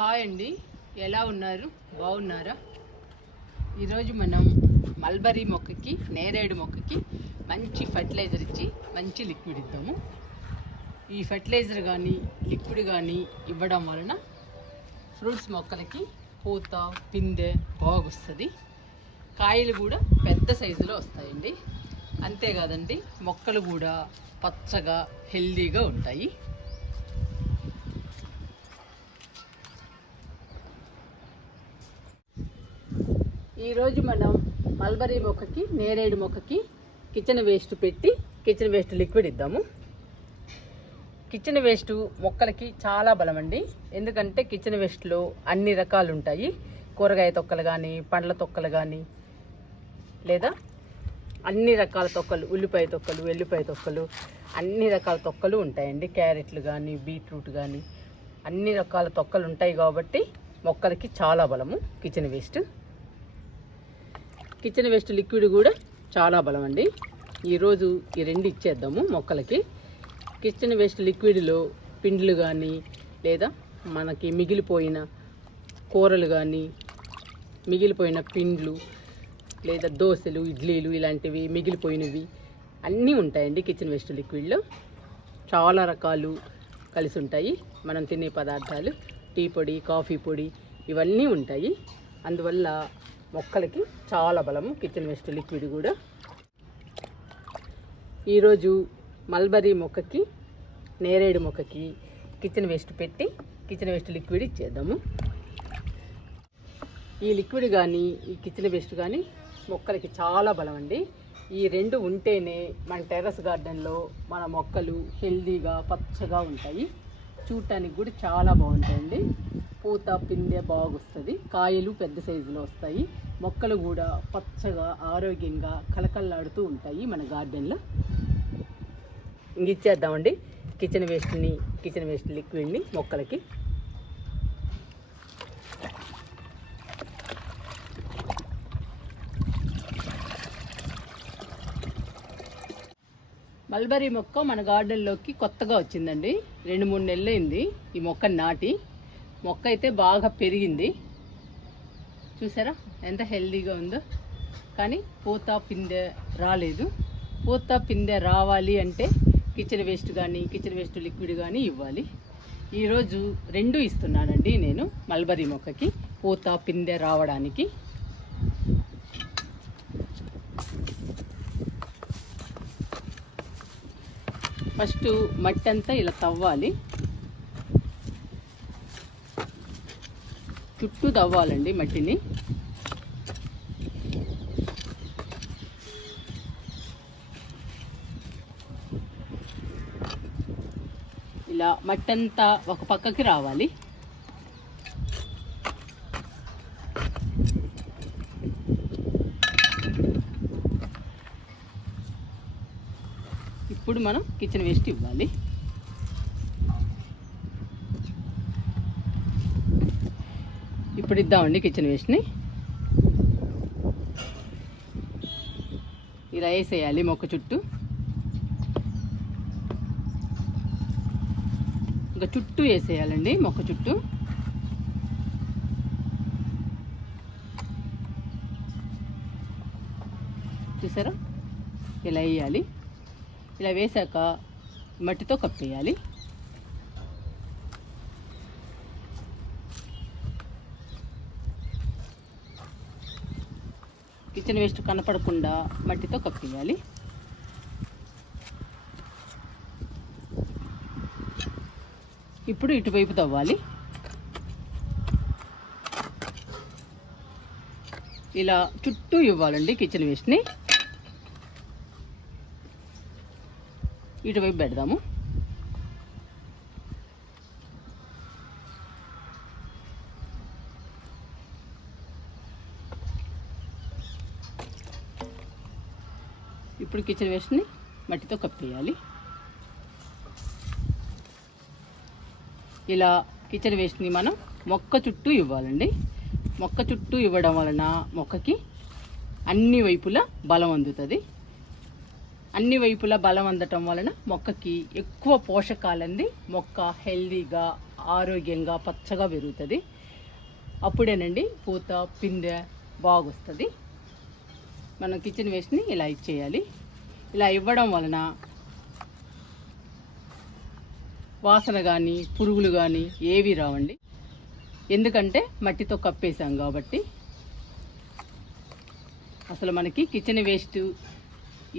Hi అండి, ఎలా ఉన్నారు? బాగున్నారా? ఈరోజు మనం మల్బరీ మొక్కకి, నేరేడు మొక్కకి మంచి ఫర్టిలైజర్ ఇచ్చి మంచి లిక్విడ్ ఇద్దాము. ఈ ఫర్టిలైజర్ కానీ లిక్విడ్ కానీ ఇవ్వడం వలన ఫ్రూట్స్ మొక్కలకి పూత పిందె బాగొస్తుంది, కాయలు కూడా పెద్ద సైజులో వస్తాయండి. అంతేకాదండి, మొక్కలు కూడా పచ్చగా హెల్దీగా ఉంటాయి. ఈరోజు మనం మల్బరీ మొక్కకి, నేరేడు మొక్కకి కిచెన్ వేస్ట్ పెట్టి కిచెన్ వేస్ట్ లిక్విడ్ ఇద్దాము. కిచెన్ వేస్ట్ మొక్కలకి చాలా బలం అండి. ఎందుకంటే కిచెన్ వేస్ట్లో అన్ని రకాలు ఉంటాయి. కూరగాయ తొక్కలు కానీ, పండ్ల తొక్కలు కానీ, లేదా అన్ని రకాల తొక్కలు, ఉల్లిపాయ తొక్కలు, వెల్లిపాయ తొక్కలు, అన్ని రకాల తొక్కలు ఉంటాయండి. క్యారెట్లు కానీ, బీట్రూట్ కానీ, అన్ని రకాల తొక్కలు ఉంటాయి కాబట్టి మొక్కలకి చాలా బలము kitchen waste. Kitchen waste liquid కూడా చాలా బలం అండి. ఈరోజు ఈ రెండు ఇచ్చేద్దాము మొక్కలకి. కిచెన్ వేస్ట్ లిక్విడ్లో పిండ్లు కానీ, లేదా మనకి మిగిలిపోయిన కూరలు కానీ, మిగిలిపోయిన పిండ్లు, లేదా దోశలు, ఇడ్లీలు ఇలాంటివి మిగిలిపోయినవి అన్నీ ఉంటాయండి. కిచెన్ వేస్ట్ లిక్విడ్లో చాలా రకాలు కలిసి ఉంటాయి. మనం తినే పదార్థాలు, టీ పొడి, కాఫీ పొడి ఇవన్నీ ఉంటాయి. అందువల్ల మొక్కలకి చాలా బలము కిచెన్ వేస్ట్ లిక్విడ్ కూడా. ఈరోజు మల్బరీ మొక్కకి, నేరేడు మొక్కకి కిచెన్ వేస్ట్ పెట్టి కిచెన్ వేస్ట్ లిక్విడ్ ఇచ్చేద్దాము. ఈ లిక్విడ్ కానీ, ఈ కిచెన్ వేస్ట్ కానీ మొక్కలకి చాలా బలం అండి. ఈ రెండు ఉంటేనే మన టెర్రస్ గార్డెన్లో మన మొక్కలు హెల్దీగా పచ్చగా ఉంటాయి. చూడటానికి కూడా చాలా బాగుంటాయండి. పూత పిందె బాగొస్తుంది, కాయలు పెద్ద సైజులో వస్తాయి, మొక్కలు కూడా పచ్చగా ఆరోగ్యంగా కలకల్లాడుతూ ఉంటాయి మన గార్డెన్లో. ఇంక ఇచ్చేద్దామండి కిచెన్ వేస్ట్ లిక్విడ్ని మొక్కలకి. మల్బరీ మొక్క మన గార్డెన్లోకి కొత్తగా వచ్చిందండి. 2-3 నెలలైంది ఈ మొక్క నాటి. మొక్క అయితే బాగా పెరిగింది, చూసారా ఎంత హెల్దీగా ఉందో. కానీ పూత పిందె రాలేదు. పూత పిందె రావాలి అంటే కిచెన్ వేస్ట్ కానీ, కిచెన్ వేస్ట్ లిక్విడ్ కానీ ఇవ్వాలి. ఈరోజు రెండు ఇస్తున్నానండి నేను మల్బరీ మొక్కకి, పూత పిందె రావడానికి. ఫస్ట్ మట్టి అంతా ఇలా తవ్వాలి, చుట్టూ తవ్వాలండి మట్టిని. ఇలా మట్టి అంతా ఒక పక్కకి రావాలి. ఇప్పుడు మనం కిచెన్ వేస్ట్ ఇవ్వాలి. ఇప్పుడు ఇద్దామండి కిచెన్ వేస్ట్ని. ఇలా వేసేయాలి మొక్క చుట్టూ. ఇంకా చుట్టూ వేసేయాలండి మొక్క చుట్టూ. చూసారా ఇలా వేయాలి. ఇలా వేసాక మట్టితో కప్పేయాలి. కిచెన్ వేస్ట్ కనపడకుండా మట్టితో కప్పేయాలి. ఇప్పుడు ఇటువైపు తవ్వాలి. ఇలా చుట్టూ ఇవ్వాలండి కిచెన్ వేస్ట్ని. ఇటువైపు పెడదాము. ఇప్పుడు కిచెన్ వేస్ట్ని మట్టితో కప్పేయాలి. ఇలా కిచెన్ వేస్ట్ని మనం మొక్క చుట్టూ ఇవ్వాలండి. మొక్క చుట్టూ ఇవ్వడం వలన మొక్కకి అన్ని వైపులా బలం అందుతుంది. అన్ని వైపులా బలం అందటం వలన మొక్కకి ఎక్కువ పోషకాలంది మొక్క హెల్దీగా ఆరోగ్యంగా పచ్చగా పెరుగుతుంది. అప్పుడేనండి పూత పిందె బాగొస్తుంది. మనం కిచెన్ వేస్ట్ని ఇలా ఇచ్చేయాలి. ఇలా ఇవ్వడం వలన వాసన కానీ పురుగులు కానీ ఏవి రావండి. ఎందుకంటే మట్టితో కప్పేసాం కాబట్టి. అసలు మనకి కిచెన్ వేస్ట్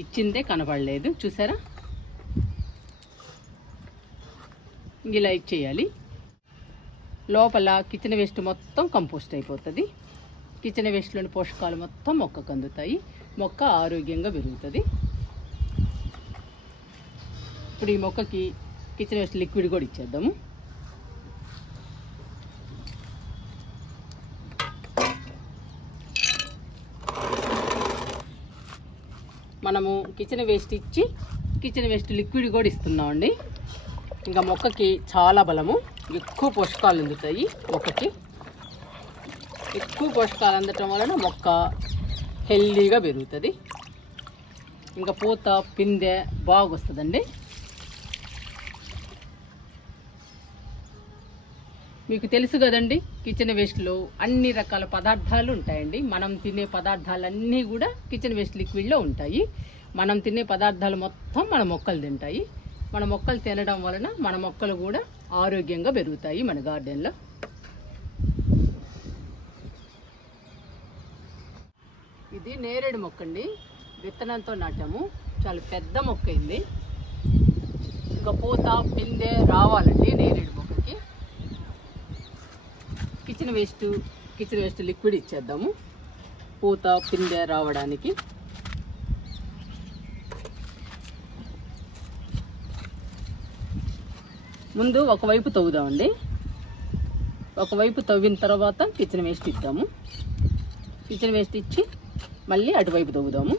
ఇచ్చిందే కనపడలేదు, చూసారా? ఇలా ఇచ్చేయాలి. లోపల కిచెన్ వేస్ట్ మొత్తం కంపోస్ట్ అయిపోతుంది. కిచెన్ వేస్ట్లోని పోషకాలు మొత్తం మొక్కకు అందుతాయి. మొక్క ఆరోగ్యంగా పెరుగుతుంది. ఇప్పుడు ఈ మొక్కకి కిచెన్ వేస్ట్ లిక్విడ్ కూడా ఇచ్చేద్దాము. మనము కిచెన్ వేస్ట్ ఇచ్చి కిచెన్ వేస్ట్ లిక్విడ్ కూడా ఇస్తున్నామండి. ఇంకా మొక్కకి చాలా బలము, ఎక్కువ పోషకాలు అందుతాయి. మొక్కకి ఎక్కువ పోషకాలు అందటం వలన మొక్క హెల్దీగా పెరుగుతుంది. ఇంకా పూత పిందె బాగొస్తుందండి. మీకు తెలుసు కదండి, కిచెన్ వేస్ట్లో అన్ని రకాల పదార్థాలు ఉంటాయండి. మనం తినే పదార్థాలన్నీ కూడా కిచెన్ వేస్ట్ లిక్విడ్లో ఉంటాయి. మనం తినే పదార్థాలు మొత్తం మన మొక్కలు తింటాయి. మన మొక్కలు తినడం వలన మన మొక్కలు కూడా ఆరోగ్యంగా పెరుగుతాయి మన గార్డెన్లో. ఇది నేరేడు మొక్క అండి, విత్తనంతో నాటాము. చాలా పెద్ద మొక్క అయింది. ఇంకా పూత పిందె రావాలండి నేరేడు మొక్కకి. కిచెన్ వేస్ట్ లిక్విడ్ ఇచ్చేద్దాము పూత పిందె రావడానికి. ముందు ఒకవైపు తవ్వుదామండి. ఒకవైపు తవ్విన తర్వాత కిచెన్ వేస్ట్ ఇద్దాము. కిచెన్ వేస్ట్ ఇచ్చి మళ్ళీ అటువైపు తవ్వుదాము.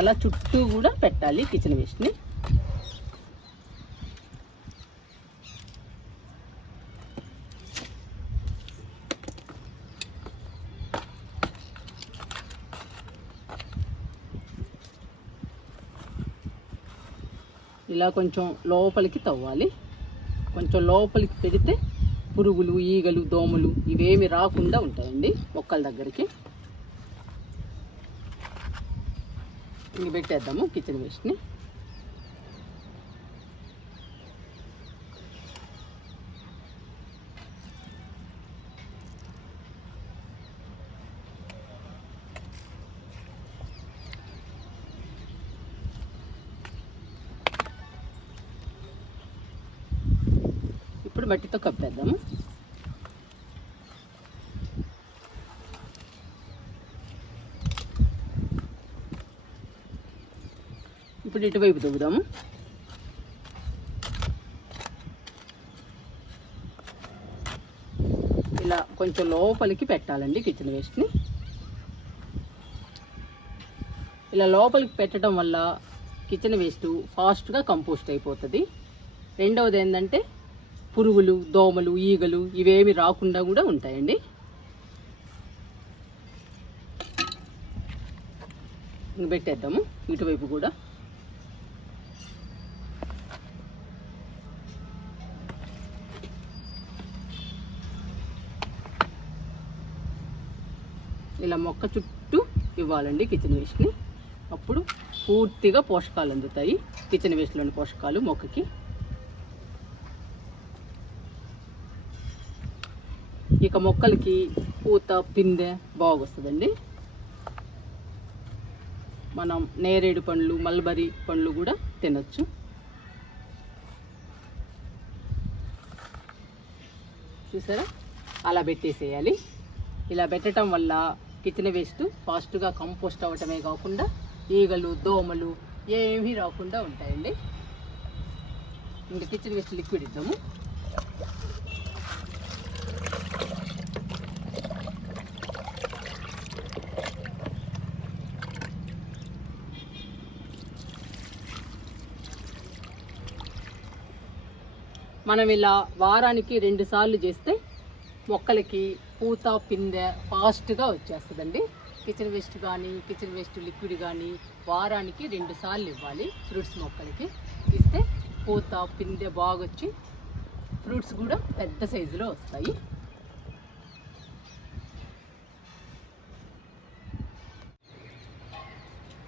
అలా చుట్టూ కూడా పెట్టాలి కిచెన్ వేస్ట్ని. ఇలా కొంచెం లోపలికి తవ్వాలి. కొంచెం లోపలికి పెడితే పురుగులు ఈగలు దోమలు ఇవేమి రాకుండా ఉంటాయండి మొక్కల దగ్గరికి. ఇంక పెట్టేద్దాము కిచెన్ వేస్ట్ని. ఇప్పుడు మట్టితో కప్పేద్దాము. ఇప్పుడు ఇటువైపు తవ్వుదాము. ఇలా కొంచెం లోపలికి పెట్టాలండి కిచెన్ వేస్ట్ని. ఇలా లోపలికి పెట్టడం వల్ల కిచెన్ వేస్ట్ ఫాస్ట్గా కంపోస్ట్ అయిపోతుంది. రెండవది ఏంటంటే పురుగులు దోమలు ఈగలు ఇవేమి రాకుండా కూడా ఉంటాయండి. ఇంక పెట్టేద్దాము ఇటువైపు కూడా. ఇలా మొక్క చుట్టూ ఇవ్వాలండి కిచెన్ వేస్ట్ని. అప్పుడు పూర్తిగా పోషకాలు అందుతాయి కిచెన్ వేస్ట్లోని పోషకాలు మొక్కకి. ఇక మొక్కలకి పూత పిందె బాగొస్తుందండి. మనం నేరేడు పండ్లు మల్బరీ పండ్లు కూడా తినచ్చు. చూసారా, అలా పెట్టేసేయాలి. ఇలా పెట్టడం వల్ల కిచెన్ వేస్ట్ ఫాస్ట్గా కంపోస్ట్ అవ్వటమే కాకుండా ఈగలు దోమలు ఏమీ రాకుండా ఉంటాయండి. ఇంకా కిచెన్ వేస్ట్ లిక్విడ్ ఇద్దాము. మనం ఇలా వారానికి 2 సార్లు చేస్తే మొక్కలకి పూత పిందె ఫాస్ట్గా వచ్చేస్తుందండి. కిచెన్ వేస్ట్ కానీ కిచెన్ వేస్ట్ లిక్విడ్ కానీ వారానికి 2 సార్లు ఇవ్వాలి. ఫ్రూట్స్ మొక్కలకి ఇస్తే పూత పిందె బాగొచ్చి ఫ్రూట్స్ కూడా పెద్ద సైజులో వస్తాయి.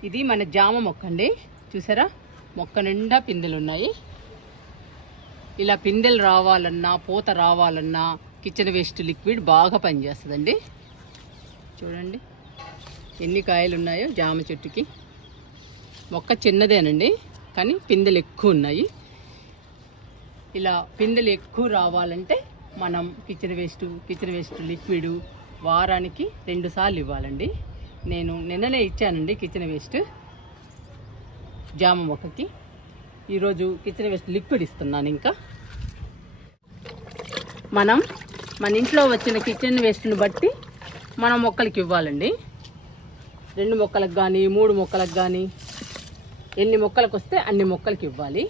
ఇది మన జామ మొక్క అండి. చూసారా, మొక్క నిండా పిందెలు ఉన్నాయి. ఇలా పిందెలు రావాలన్నా, పూత రావాలన్నా కిచెన్ వేస్ట్ లిక్విడ్ బాగా పనిచేస్తుందండి. చూడండి ఎన్ని కాయలు ఉన్నాయో జామ చెట్టుకి. మొక్క చిన్నదేనండి, కానీ పిందెలు ఎక్కువ ఉన్నాయి. ఇలా పిందెలు ఎక్కువ రావాలంటే మనం కిచెన్ వేస్ట్ లిక్విడ్ వారానికి 2 సార్లు ఇవ్వాలండి. నేను నిన్ననే ఇచ్చానండి కిచెన్ వేస్ట్ జామ మొక్కకి. ఈరోజు కిచెన్ వేస్ట్ లిక్విడ్ ఇస్తున్నాను. ఇంకా మనం మన ఇంట్లో వచ్చిన కిచెన్ వేస్ట్ని బట్టి మనం మొక్కలకి ఇవ్వాలండి. 2 మొక్కలకు కానీ 3 మొక్కలకు కానీ ఎన్ని మొక్కలకు వస్తే అన్ని మొక్కలకి ఇవ్వాలి.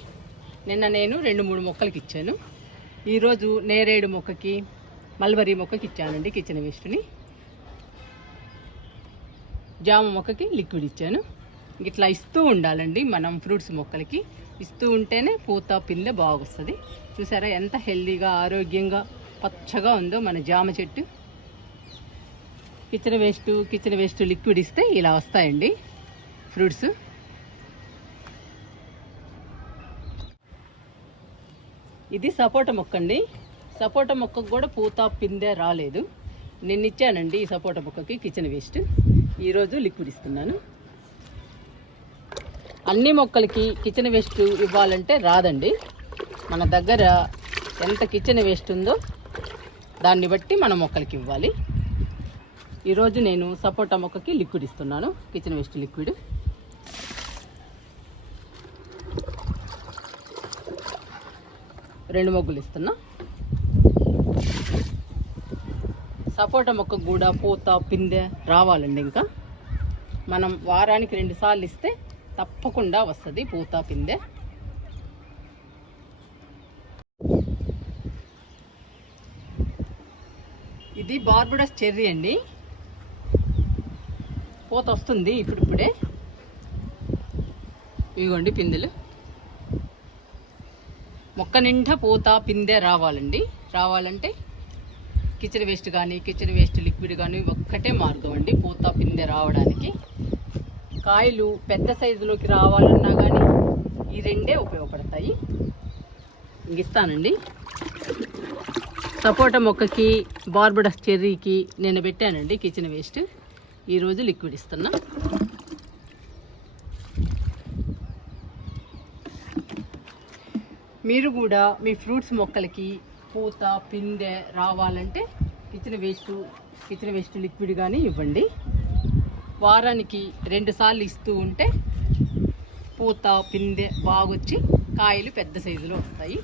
నిన్న నేను 2-3 మొక్కలకి ఇచ్చాను. ఈరోజు నేరేడు మొక్కకి, మల్బరీ మొక్కకి ఇచ్చానండి కిచెన్ వేస్ట్ని. జామ మొక్కకి లిక్విడ్ ఇచ్చాను. ఇట్లా ఇస్తూ ఉండాలండి మనం ఫ్రూట్స్ మొక్కలకి. ఇస్తూ ఉంటేనే పూత పిందె బాగొస్తుంది. చూసారా ఎంత హెల్దీగా ఆరోగ్యంగా పచ్చగా ఉందో మన జామ చెట్టు. కిచెన్ వేస్ట్ లిక్విడ్ ఇస్తే ఇలా వస్తాయండి ఫ్రూట్స్. ఇది సపోటా మొక్క అండి. సపోటా మొక్కకు కూడా పూత పిందె రాలేదు. నిన్న ఇచ్చానండి ఈ సపోటా మొక్కకి కిచెన్ వేస్ట్. ఈరోజు లిక్విడ్ ఇస్తున్నాను. అన్ని మొక్కలకి కిచెన్ వేస్ట్ ఇవ్వాలంటే రాదండి. మన దగ్గర ఎంత కిచెన్ వేస్ట్ ఉందో దాన్ని బట్టి మన మొక్కలకి ఇవ్వాలి. ఈరోజు నేను సపోటా మొక్కకి లిక్విడ్ ఇస్తున్నాను, కిచెన్ వేస్ట్ లిక్విడ్. రెండు మొగ్గులు ఇస్తున్నా. సపోటా మొక్కకు కూడా పూత పిందె రావాలండి. ఇంకా మనం వారానికి 2 సార్లు ఇస్తే తప్పకుండా వస్తుంది పూత పిందె. ఇది బార్బడోస్ చెర్రీ అండి. పూత వస్తుంది ఇప్పుడిప్పుడే. ఇదిగోండి పిందెలు. మొక్క నిండా పూత పిందె రావాలంటే కిచెన్ వేస్ట్ కానీ కిచెన్ వేస్ట్ లిక్విడ్ కానీ ఒక్కటే మార్గం అండి పూత పిందె రావడానికి. కాయలు పెద్ద సైజులోకి రావాలన్నా కానీ ఈ 2 ఉపయోగపడతాయి. ఇస్తానండి. సపోటా మొక్కకి, బార్బడోస్ చెర్రీకి నేను పెట్టానండి కిచెన్ వేస్ట్. ఈరోజు లిక్విడ్ ఇస్తున్నా. మీరు కూడా మీ ఫ్రూట్స్ మొక్కలకి పూత పిందె రావాలంటే కిచెన్ వేస్ట్ లిక్విడ్ కానీ ఇవ్వండి. వారానికి 2 సార్లు ఇస్తూ ఉంటే పూత పిందె బాగొచ్చి కాయలు పెద్ద సైజులో వస్తాయి.